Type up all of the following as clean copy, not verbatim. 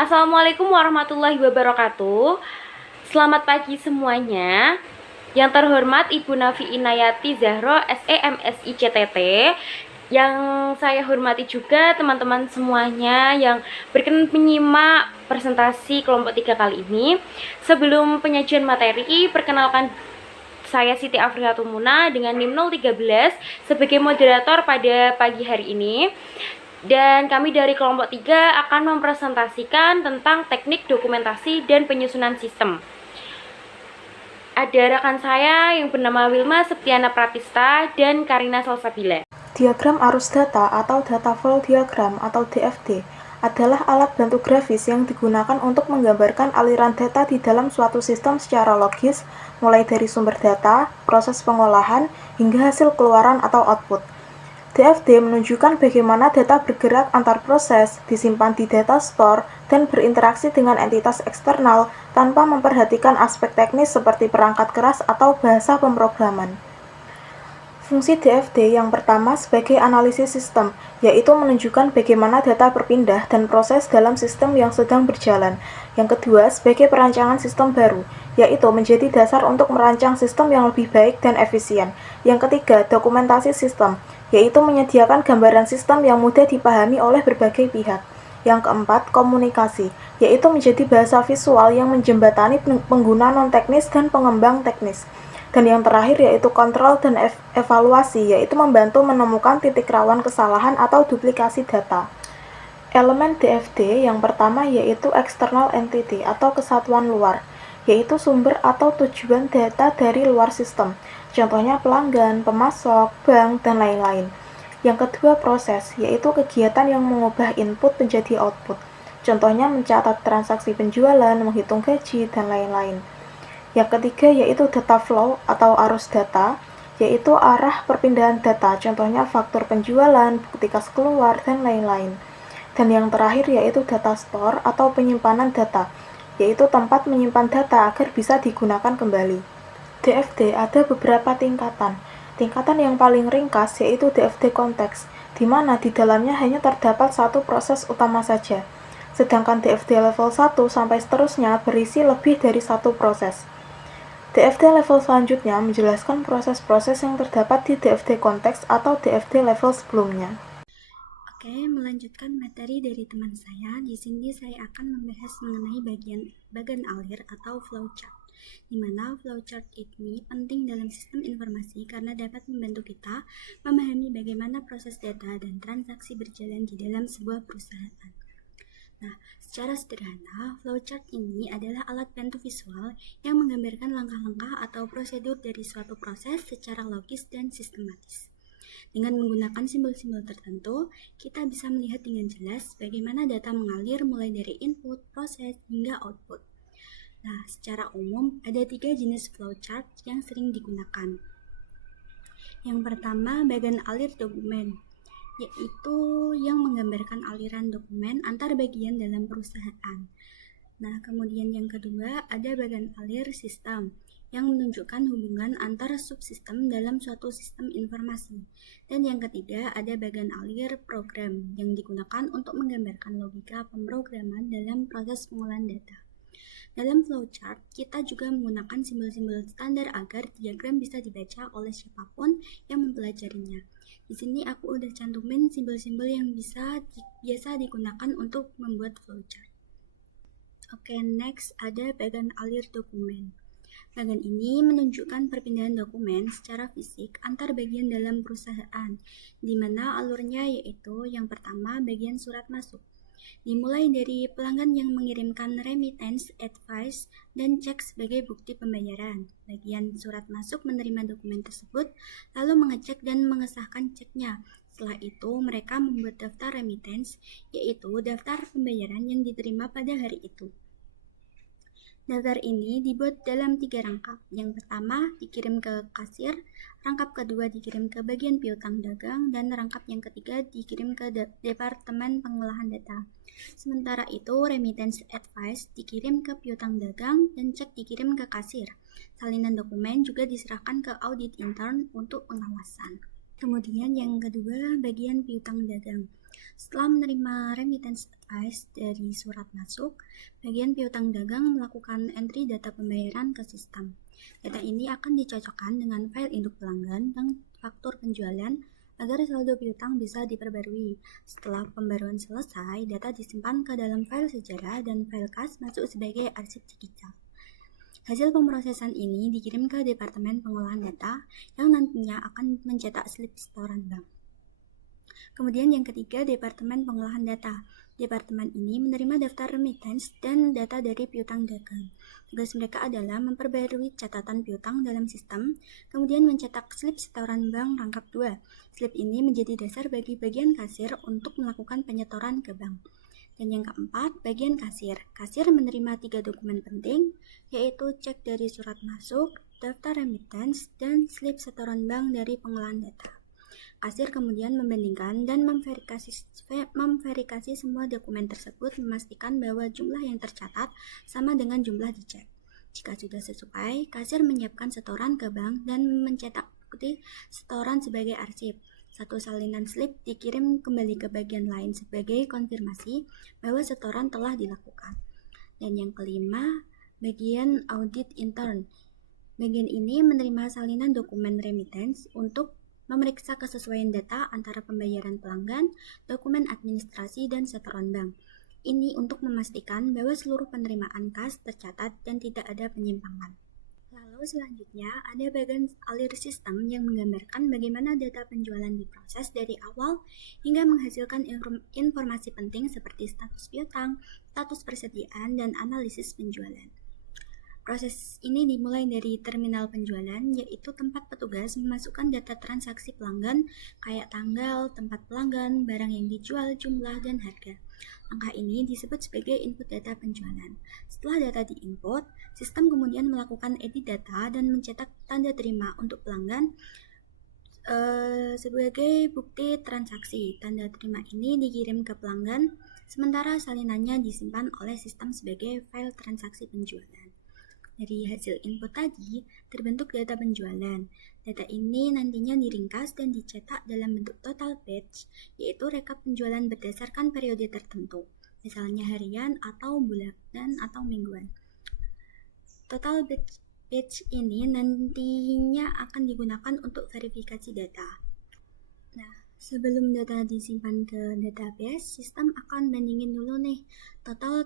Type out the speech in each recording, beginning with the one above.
Assalamualaikum warahmatullahi wabarakatuh. Selamat pagi semuanya. Yang terhormat Ibu Nafi Inayati Zahro, SEMSI CTT. Yang saya hormati juga teman-teman semuanya yang berkenan menyimak presentasi kelompok 3 kali ini. Sebelum penyajian materi, perkenalkan saya Siti Afrihatul Muna dengan NIM 013 sebagai moderator pada pagi hari ini. Dan kami dari kelompok 3 akan mempresentasikan tentang teknik dokumentasi dan penyusunan sistem. Ada rekan saya yang bernama Wilma Septiana Pratista dan Karina Salsabila. Diagram arus data atau data flow diagram atau DFD adalah alat bantu grafis yang digunakan untuk menggambarkan aliran data di dalam suatu sistem secara logis, mulai dari sumber data, proses pengolahan, hingga hasil keluaran atau output. DFD menunjukkan bagaimana data bergerak antar proses, disimpan di data store, dan berinteraksi dengan entitas eksternal tanpa memperhatikan aspek teknis seperti perangkat keras atau bahasa pemrograman. Fungsi DFD yang pertama sebagai analisis sistem, yaitu menunjukkan bagaimana data berpindah dan proses dalam sistem yang sedang berjalan. Yang kedua sebagai perancangan sistem baru, yaitu menjadi dasar untuk merancang sistem yang lebih baik dan efisien. Yang ketiga, dokumentasi sistem, yaitu menyediakan gambaran sistem yang mudah dipahami oleh berbagai pihak. Yang keempat, komunikasi, yaitu menjadi bahasa visual yang menjembatani pengguna non-teknis dan pengembang teknis. Dan yang terakhir yaitu kontrol dan evaluasi, yaitu membantu menemukan titik rawan kesalahan atau duplikasi data. Elemen DFD yang pertama yaitu external entity atau kesatuan luar, yaitu sumber atau tujuan data dari luar sistem, contohnya pelanggan, pemasok, bank, dan lain-lain. Yang kedua proses, yaitu kegiatan yang mengubah input menjadi output, contohnya mencatat transaksi penjualan, menghitung gaji, dan lain-lain. Yang ketiga yaitu data flow atau arus data, yaitu arah perpindahan data, contohnya faktur penjualan, bukti kas keluar, dan lain-lain. Dan yang terakhir yaitu data store atau penyimpanan data, yaitu tempat menyimpan data agar bisa digunakan kembali. DFD ada beberapa tingkatan. Tingkatan yang paling ringkas yaitu DFD konteks, di mana di dalamnya hanya terdapat satu proses utama saja. Sedangkan DFD level 1 sampai seterusnya berisi lebih dari satu proses. DFD level selanjutnya menjelaskan proses-proses yang terdapat di DFD konteks atau DFD level sebelumnya. Oke, melanjutkan materi dari teman saya. Di sini saya akan membahas mengenai bagan alir atau flowchart. Di mana flowchart ini penting dalam sistem informasi karena dapat membantu kita memahami bagaimana proses data dan transaksi berjalan di dalam sebuah perusahaan. Nah, secara sederhana, flowchart ini adalah alat bantu visual yang menggambarkan langkah-langkah atau prosedur dari suatu proses secara logis dan sistematis. Dengan menggunakan simbol-simbol tertentu, kita bisa melihat dengan jelas bagaimana data mengalir mulai dari input, proses, hingga output. Nah, secara umum ada 3 jenis flowchart yang sering digunakan. Yang pertama, bagan alir dokumen, yaitu yang menggambarkan aliran dokumen antar bagian dalam perusahaan. Nah, kemudian yang kedua ada bagan alir sistem, yang menunjukkan hubungan antara subsistem dalam suatu sistem informasi. Dan yang ketiga ada bagan alir program, yang digunakan untuk menggambarkan logika pemrograman dalam proses pengolahan data. Dalam flowchart, kita juga menggunakan simbol-simbol standar agar diagram bisa dibaca oleh siapapun yang mempelajarinya. Di sini aku udah cantumin simbol-simbol yang biasa digunakan untuk membuat flowchart. Oke, next ada bagan alir dokumen. Bagan ini menunjukkan perpindahan dokumen secara fisik antar bagian dalam perusahaan, di mana alurnya yaitu yang pertama bagian surat masuk. Dimulai dari pelanggan yang mengirimkan remittance, advice, dan cek sebagai bukti pembayaran. Bagian surat masuk menerima dokumen tersebut, lalu mengecek dan mengesahkan ceknya. Setelah itu, mereka membuat daftar remittance, yaitu daftar pembayaran yang diterima pada hari itu. Daftar ini dibuat dalam 3 rangkap. Yang pertama dikirim ke kasir, rangkap kedua dikirim ke bagian piutang dagang, dan rangkap yang ketiga dikirim ke Departemen Pengolahan Data. Sementara itu, remittance advice dikirim ke piutang dagang dan cek dikirim ke kasir. Salinan dokumen juga diserahkan ke audit intern untuk pengawasan. Kemudian yang kedua, bagian piutang dagang. Setelah menerima remittance advice dari surat masuk, bagian piutang dagang melakukan entry data pembayaran ke sistem. Data ini akan dicocokkan dengan file induk pelanggan dan faktur penjualan agar saldo piutang bisa diperbarui. Setelah pembaruan selesai, data disimpan ke dalam file sejarah dan file kas masuk sebagai arsip digital. Hasil pemrosesan ini dikirim ke Departemen Pengolahan Data yang nantinya akan mencetak slip setoran bank. Kemudian yang ketiga, Departemen Pengolahan Data. Departemen ini menerima daftar remittance dan data dari piutang dagang. Tugas mereka adalah memperbarui catatan piutang dalam sistem, kemudian mencetak slip setoran bank rangkap 2. Slip ini menjadi dasar bagi bagian kasir untuk melakukan penyetoran ke bank. Dan yang keempat, bagian kasir. Kasir menerima 3 dokumen penting, yaitu cek dari surat masuk, daftar remittance, dan slip setoran bank dari pengolahan data. Kasir kemudian membandingkan dan memverifikasi semua dokumen tersebut, memastikan bahwa jumlah yang tercatat sama dengan jumlah dicek. Jika sudah sesuai, kasir menyiapkan setoran ke bank dan mencetak bukti setoran sebagai arsip. Satu salinan slip dikirim kembali ke bagian lain sebagai konfirmasi bahwa setoran telah dilakukan. Dan yang kelima, bagian audit intern. Bagian ini menerima salinan dokumen remittance untuk memeriksa kesesuaian data antara pembayaran pelanggan, dokumen administrasi, dan setoran bank. Ini untuk memastikan bahwa seluruh penerimaan kas tercatat dan tidak ada penyimpangan. Lalu selanjutnya ada bagian alir sistem yang menggambarkan bagaimana data penjualan diproses dari awal hingga menghasilkan informasi penting seperti status piutang, status persediaan, dan analisis penjualan. Proses ini dimulai dari terminal penjualan, yaitu tempat petugas memasukkan data transaksi pelanggan kayak tanggal, tempat pelanggan, barang yang dijual, jumlah, dan harga. Langkah ini disebut sebagai input data penjualan. Setelah data diinput, sistem kemudian melakukan edit data dan mencetak tanda terima untuk pelanggan sebagai bukti transaksi. Tanda terima ini dikirim ke pelanggan, sementara salinannya disimpan oleh sistem sebagai file transaksi penjualan. Dari hasil input tadi, terbentuk data penjualan. Data ini nantinya diringkas dan dicetak dalam bentuk total batch, yaitu rekap penjualan berdasarkan periode tertentu, misalnya harian atau bulanan atau mingguan. Total batch ini nantinya akan digunakan untuk verifikasi data. Nah, sebelum data disimpan ke database, sistem akan bandingin dulu nih total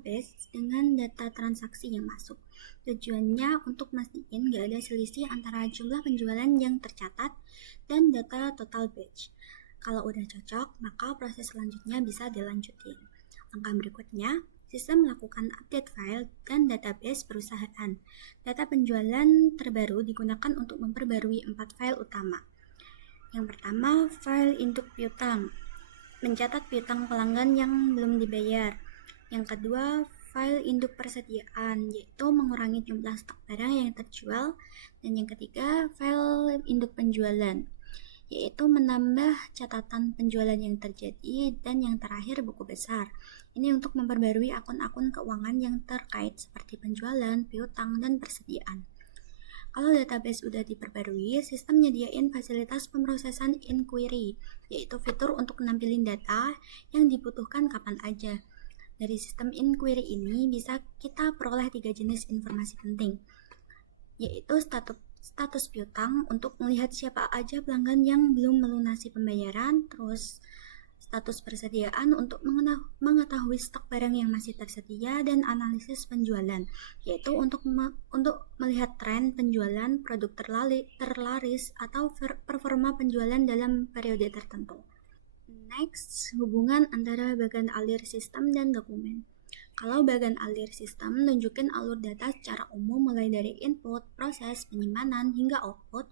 batch dengan data transaksi yang masuk. Tujuannya untuk mastiin gak ada selisih antara jumlah penjualan yang tercatat dan data total batch. Kalau udah cocok, maka proses selanjutnya bisa dilanjutin. Langkah berikutnya, sistem melakukan update file dan database perusahaan. Data penjualan terbaru digunakan untuk memperbarui 4 file utama. Yang pertama, file induk piutang, mencatat piutang pelanggan yang belum dibayar. Yang kedua, file induk persediaan, yaitu mengurangi jumlah stok barang yang terjual. Dan yang ketiga, file induk penjualan, yaitu menambah catatan penjualan yang terjadi. Dan yang terakhir, buku besar. Ini untuk memperbarui akun-akun keuangan yang terkait seperti penjualan, piutang, dan persediaan. Kalau database sudah diperbarui, sistem nyediain fasilitas pemrosesan inquiry, yaitu fitur untuk nampilin data yang dibutuhkan kapan aja. Dari sistem inquiry ini bisa kita peroleh 3 jenis informasi penting, yaitu status piutang untuk melihat siapa aja pelanggan yang belum melunasi pembayaran, terus status persediaan untuk mengetahui stok barang yang masih tersedia, dan analisis penjualan, yaitu untuk melihat tren penjualan produk terlaris atau performa penjualan dalam periode tertentu. Next, hubungan antara bagan alir sistem dan dokumen. Kalau bagan alir sistem nunjukin alur data secara umum mulai dari input, proses, penyimpanan, hingga output.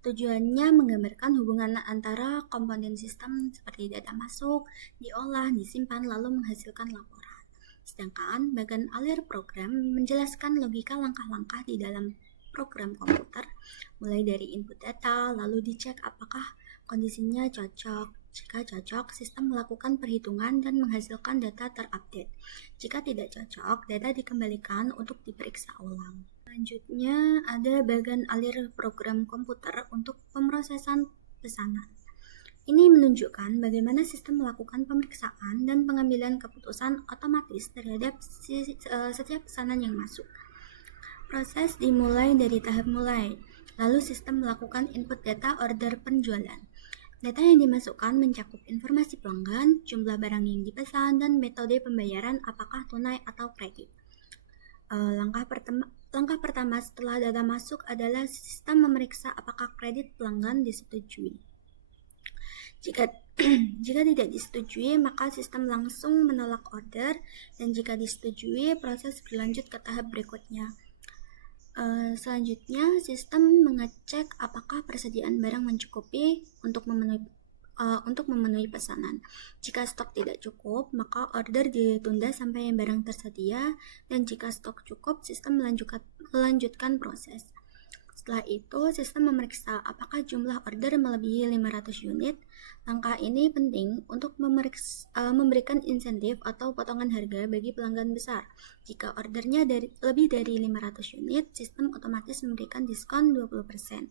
Tujuannya menggambarkan hubungan antara komponen sistem seperti data masuk, diolah, disimpan, lalu menghasilkan laporan. Sedangkan bagan alir program menjelaskan logika langkah-langkah di dalam program komputer, mulai dari input data, lalu dicek apakah kondisinya cocok. Jika cocok, sistem melakukan perhitungan dan menghasilkan data terupdate. Jika tidak cocok, data dikembalikan untuk diperiksa ulang. Selanjutnya, ada bagan alir program komputer untuk pemrosesan pesanan. Ini menunjukkan bagaimana sistem melakukan pemeriksaan dan pengambilan keputusan otomatis terhadap setiap pesanan yang masuk. Proses dimulai dari tahap mulai, lalu sistem melakukan input data order penjualan. Data yang dimasukkan mencakup informasi pelanggan, jumlah barang yang dipesan, dan metode pembayaran apakah tunai atau kredit. Langkah pertama setelah data masuk adalah sistem memeriksa apakah kredit pelanggan disetujui. Jika tidak disetujui, maka sistem langsung menolak order, dan jika disetujui, proses berlanjut ke tahap berikutnya. Selanjutnya, sistem mengecek apakah persediaan barang mencukupi untuk memenuhi pesanan. Jika stok tidak cukup, maka order ditunda sampai barang tersedia, dan jika stok cukup, sistem melanjutkan proses. Setelah itu, sistem memeriksa apakah jumlah order melebihi 500 unit. Langkah ini penting untuk memberikan insentif atau potongan harga bagi pelanggan besar. Jika ordernya lebih dari 500 unit, sistem otomatis memberikan diskon 20%.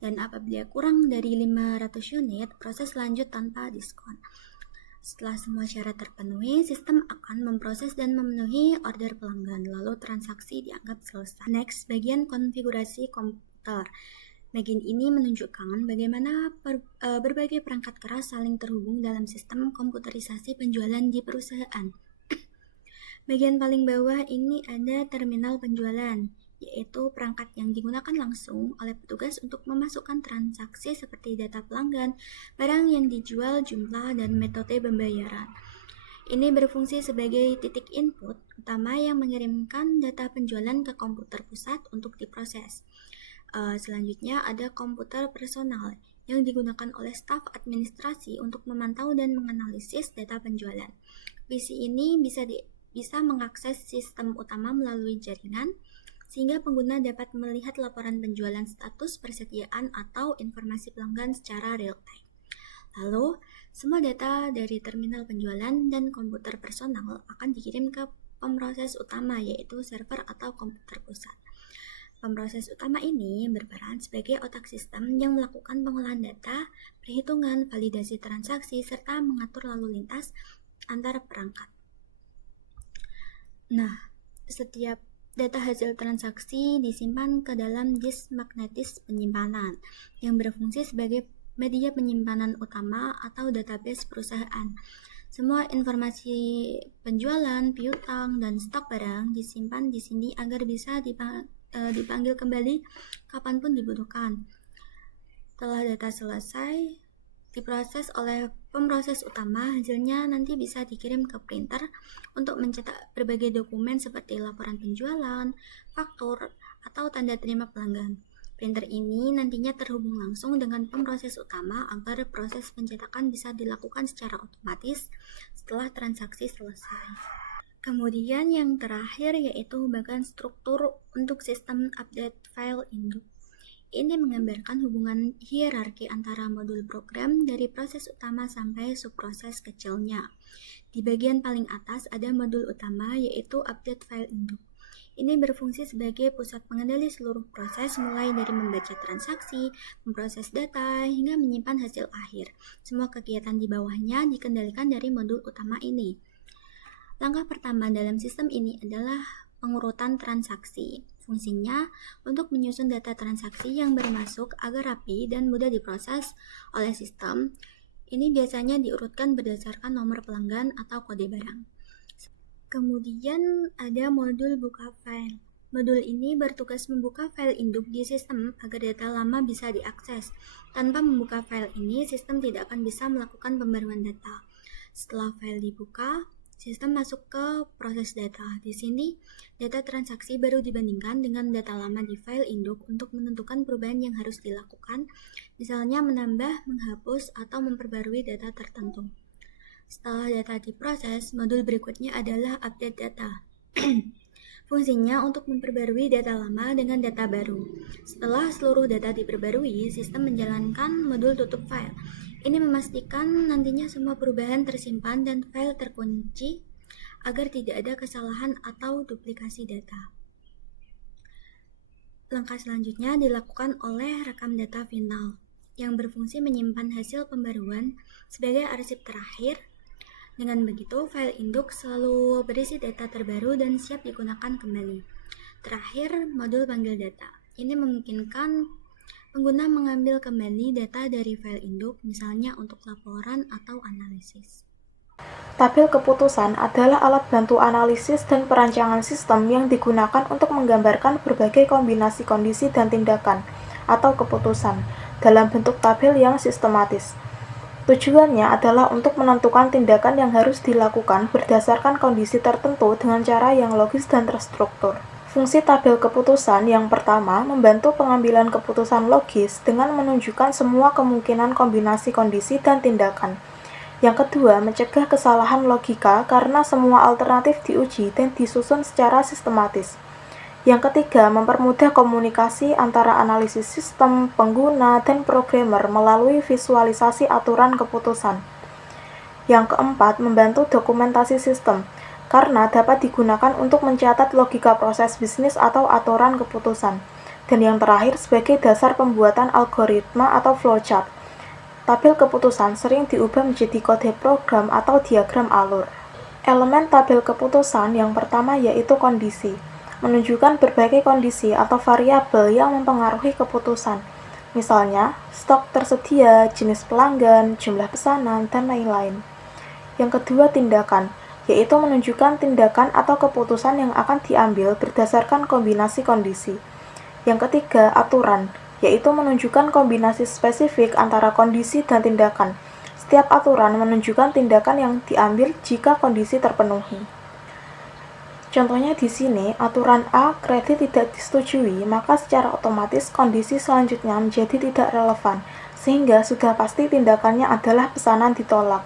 Dan apabila kurang dari 500 unit, proses lanjut tanpa diskon. Setelah semua syarat terpenuhi, sistem akan memproses dan memenuhi order pelanggan, lalu transaksi dianggap selesai. Next, bagian konfigurasi komputer. Bagian ini menunjukkan bagaimana berbagai perangkat keras saling terhubung dalam sistem komputerisasi penjualan di perusahaan. Bagian paling bawah ini ada terminal penjualan, yaitu perangkat yang digunakan langsung oleh petugas untuk memasukkan transaksi seperti data pelanggan, barang yang dijual, jumlah, dan metode pembayaran. Ini berfungsi sebagai titik input utama yang mengirimkan data penjualan ke komputer pusat untuk diproses. Selanjutnya ada komputer personal yang digunakan oleh staf administrasi untuk memantau dan menganalisis data penjualan. PC ini bisa mengakses sistem utama melalui jaringan, sehingga pengguna dapat melihat laporan penjualan, status persediaan, atau informasi pelanggan secara real-time. Lalu, semua data dari terminal penjualan dan komputer personal akan dikirim ke pemroses utama, yaitu server atau komputer pusat. Pemroses utama ini berperan sebagai otak sistem yang melakukan pengolahan data, perhitungan, validasi transaksi, serta mengatur lalu lintas antar perangkat. Nah, setiap data hasil transaksi disimpan ke dalam disk magnetis penyimpanan yang berfungsi sebagai media penyimpanan utama atau database perusahaan. Semua informasi penjualan, piutang, dan stok barang disimpan di sini agar bisa dipanggil kembali kapanpun dibutuhkan. Setelah data selesai diproses oleh pemroses utama, hasilnya nanti bisa dikirim ke printer untuk mencetak berbagai dokumen seperti laporan penjualan, faktur, atau tanda terima pelanggan. Printer ini nantinya terhubung langsung dengan pemroses utama agar proses pencetakan bisa dilakukan secara otomatis setelah transaksi selesai. Kemudian yang terakhir yaitu bagian struktur untuk sistem update file induk. Ini menggambarkan hubungan hierarki antara modul program dari proses utama sampai subproses kecilnya. Di bagian paling atas ada modul utama yaitu update file induk. Ini berfungsi sebagai pusat pengendali seluruh proses mulai dari membaca transaksi, memproses data, hingga menyimpan hasil akhir. Semua kegiatan di bawahnya dikendalikan dari modul utama ini. Langkah pertama dalam sistem ini adalah pengurutan transaksi. Fungsinya untuk menyusun data transaksi yang bermasuk agar rapi dan mudah diproses oleh sistem. Ini biasanya diurutkan berdasarkan nomor pelanggan atau kode barang. Kemudian ada modul buka file. Modul ini bertugas membuka file induk di sistem agar data lama bisa diakses. Tanpa membuka file ini, sistem tidak akan bisa melakukan pembaruan data. Setelah file dibuka, sistem masuk ke proses data. Di sini, data transaksi baru dibandingkan dengan data lama di file induk untuk menentukan perubahan yang harus dilakukan, misalnya menambah, menghapus, atau memperbarui data tertentu. Setelah data diproses, modul berikutnya adalah update data. Fungsinya untuk memperbarui data lama dengan data baru. Setelah seluruh data diperbarui, sistem menjalankan modul tutup file. Ini memastikan nantinya semua perubahan tersimpan dan file terkunci agar tidak ada kesalahan atau duplikasi data. Langkah selanjutnya dilakukan oleh rekam data final. yang berfungsi menyimpan hasil pembaruan sebagai arsip terakhir. Dengan begitu, file induk selalu berisi data terbaru dan siap digunakan kembali. Terakhir, modul panggil data. Ini memungkinkan pengguna mengambil kembali data dari file induk, misalnya untuk laporan atau analisis. Tabel keputusan adalah alat bantu analisis dan perancangan sistem yang digunakan untuk menggambarkan berbagai kombinasi kondisi dan tindakan atau keputusan dalam bentuk tabel yang sistematis. Tujuannya adalah untuk menentukan tindakan yang harus dilakukan berdasarkan kondisi tertentu dengan cara yang logis dan terstruktur. Fungsi tabel keputusan yang pertama membantu pengambilan keputusan logis dengan menunjukkan semua kemungkinan kombinasi kondisi dan tindakan. Yang kedua, mencegah kesalahan logika karena semua alternatif diuji dan disusun secara sistematis. Yang ketiga, mempermudah komunikasi antara analisis sistem, pengguna, dan programmer melalui visualisasi aturan keputusan. Yang keempat, membantu dokumentasi sistem, karena dapat digunakan untuk mencatat logika proses bisnis atau aturan keputusan. Dan yang terakhir, sebagai dasar pembuatan algoritma atau flowchart. Tabel keputusan sering diubah menjadi kode program atau diagram alur. Elemen tabel keputusan yang pertama yaitu kondisi, menunjukkan berbagai kondisi atau variabel yang mempengaruhi keputusan. Misalnya, stok tersedia, jenis pelanggan, jumlah pesanan, dan lain-lain. Yang kedua, tindakan, yaitu menunjukkan tindakan atau keputusan yang akan diambil berdasarkan kombinasi kondisi. Yang ketiga, aturan, yaitu menunjukkan kombinasi spesifik antara kondisi dan tindakan. Setiap aturan menunjukkan tindakan yang diambil jika kondisi terpenuhi. Contohnya di sini, aturan A, kredit tidak disetujui, maka secara otomatis kondisi selanjutnya menjadi tidak relevan, sehingga sudah pasti tindakannya adalah pesanan ditolak.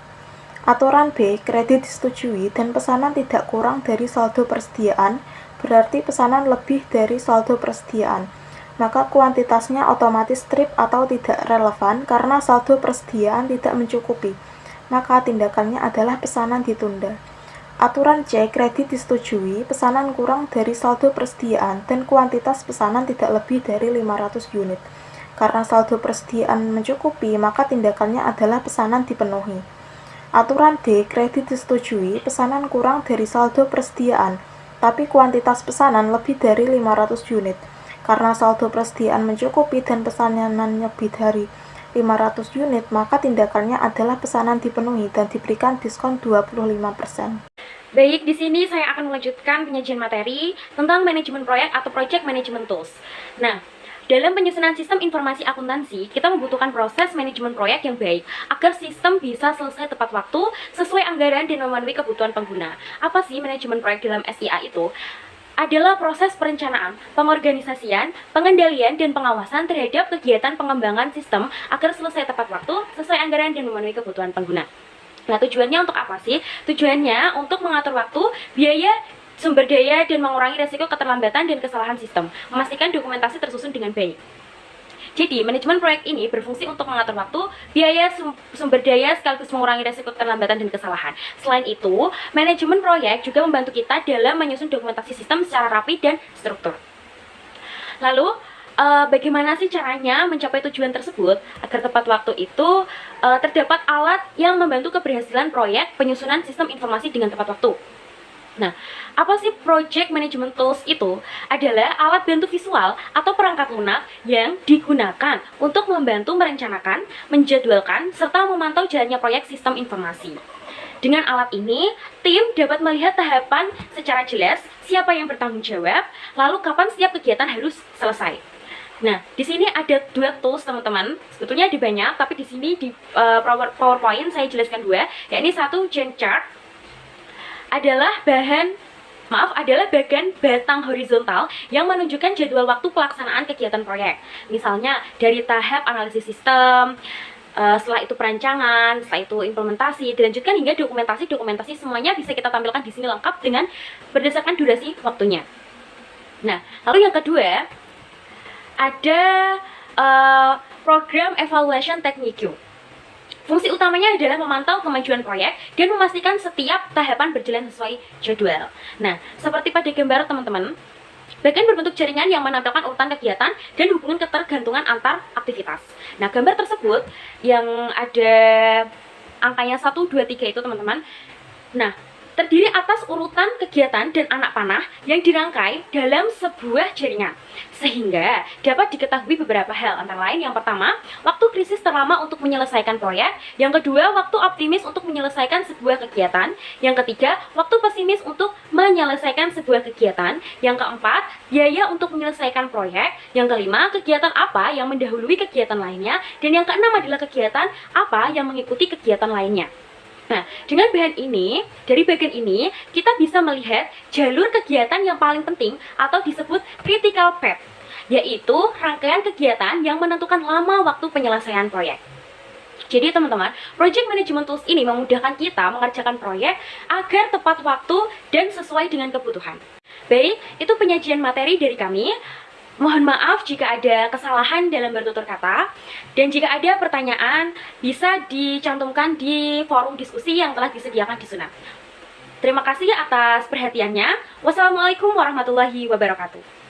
Aturan B, kredit disetujui dan pesanan tidak kurang dari saldo persediaan, berarti pesanan lebih dari saldo persediaan. Maka kuantitasnya otomatis strip atau tidak relevan karena saldo persediaan tidak mencukupi, maka tindakannya adalah pesanan ditunda. Aturan C, kredit disetujui, pesanan kurang dari saldo persediaan, dan kuantitas pesanan tidak lebih dari 500 unit. Karena saldo persediaan mencukupi, maka tindakannya adalah pesanan dipenuhi. Aturan D, kredit disetujui, pesanan kurang dari saldo persediaan, tapi kuantitas pesanan lebih dari 500 unit. Karena saldo persediaan mencukupi dan pesanan lebih dari 500 unit, maka tindakannya adalah pesanan dipenuhi dan diberikan diskon 25%. Baik, di sini saya akan melanjutkan penyajian materi tentang manajemen proyek atau project management tools. Nah, dalam penyusunan sistem informasi akuntansi, kita membutuhkan proses manajemen proyek yang baik agar sistem bisa selesai tepat waktu, sesuai anggaran dan memenuhi kebutuhan pengguna. Apa sih manajemen proyek dalam SIA itu? Adalah proses perencanaan, pengorganisasian, pengendalian, dan pengawasan terhadap kegiatan pengembangan sistem agar selesai tepat waktu, sesuai anggaran, dan memenuhi kebutuhan pengguna. Nah, tujuannya untuk apa sih? Tujuannya untuk mengatur waktu, biaya, sumber daya, dan mengurangi resiko keterlambatan dan kesalahan sistem, memastikan dokumentasi tersusun dengan baik. Jadi, manajemen proyek ini berfungsi untuk mengatur waktu, biaya, sumber daya, sekaligus mengurangi resiko keterlambatan dan kesalahan. Selain itu, manajemen proyek juga membantu kita dalam menyusun dokumentasi sistem secara rapi dan struktur. Lalu, bagaimana sih caranya mencapai tujuan tersebut? Agar tepat waktu itu, terdapat alat yang membantu keberhasilan proyek penyusunan sistem informasi dengan tepat waktu. Nah, apa sih Project Management Tools itu? Adalah alat bantu visual atau perangkat lunak yang digunakan untuk membantu merencanakan, menjadwalkan, serta memantau jalannya proyek sistem informasi. Dengan alat ini, tim dapat melihat tahapan secara jelas, siapa yang bertanggung jawab, lalu kapan setiap kegiatan harus selesai. Nah, di sini ada dua tools teman-teman. Sebetulnya ada banyak, tapi di sini di PowerPoint saya jelaskan dua. Yakni satu Gantt chart adalah bagian batang horizontal yang menunjukkan jadwal waktu pelaksanaan kegiatan proyek. Misalnya dari tahap analisis sistem, setelah itu perancangan, setelah itu implementasi, dilanjutkan hingga dokumentasi semuanya bisa kita tampilkan di sini lengkap dengan berdasarkan durasi waktunya. Nah, lalu yang kedua ada program evaluation technique. Fungsi utamanya adalah memantau kemajuan proyek dan memastikan setiap tahapan berjalan sesuai jadwal. Nah, seperti pada gambar teman-teman, Bagian berbentuk jaringan yang menampilkan urutan kegiatan dan hubungan ketergantungan antar aktivitas. Nah, gambar tersebut yang ada angkanya 1, 2, 3 itu teman-teman. Nah, terdiri atas urutan kegiatan dan anak panah yang dirangkai dalam sebuah jaringan, sehingga dapat diketahui beberapa hal, antara lain yang pertama, waktu krisis terlama untuk menyelesaikan proyek, yang kedua, waktu optimis untuk menyelesaikan sebuah kegiatan, yang ketiga, waktu pesimis untuk menyelesaikan sebuah kegiatan, yang keempat, biaya untuk menyelesaikan proyek, yang kelima, kegiatan apa yang mendahului kegiatan lainnya, dan yang keenam adalah kegiatan apa yang mengikuti kegiatan lainnya. Nah, dengan bahan ini, dari bagian ini, kita bisa melihat jalur kegiatan yang paling penting atau disebut critical path, yaitu rangkaian kegiatan yang menentukan lama waktu penyelesaian proyek. Jadi teman-teman, Project Management Tools ini memudahkan kita mengerjakan proyek agar tepat waktu dan sesuai dengan kebutuhan. Baik, itu penyajian materi dari kami. Mohon maaf jika ada kesalahan dalam bertutur kata, dan jika ada pertanyaan bisa dicantumkan di forum diskusi yang telah disediakan di sana. Terima kasih atas perhatiannya. Wassalamualaikum warahmatullahi wabarakatuh.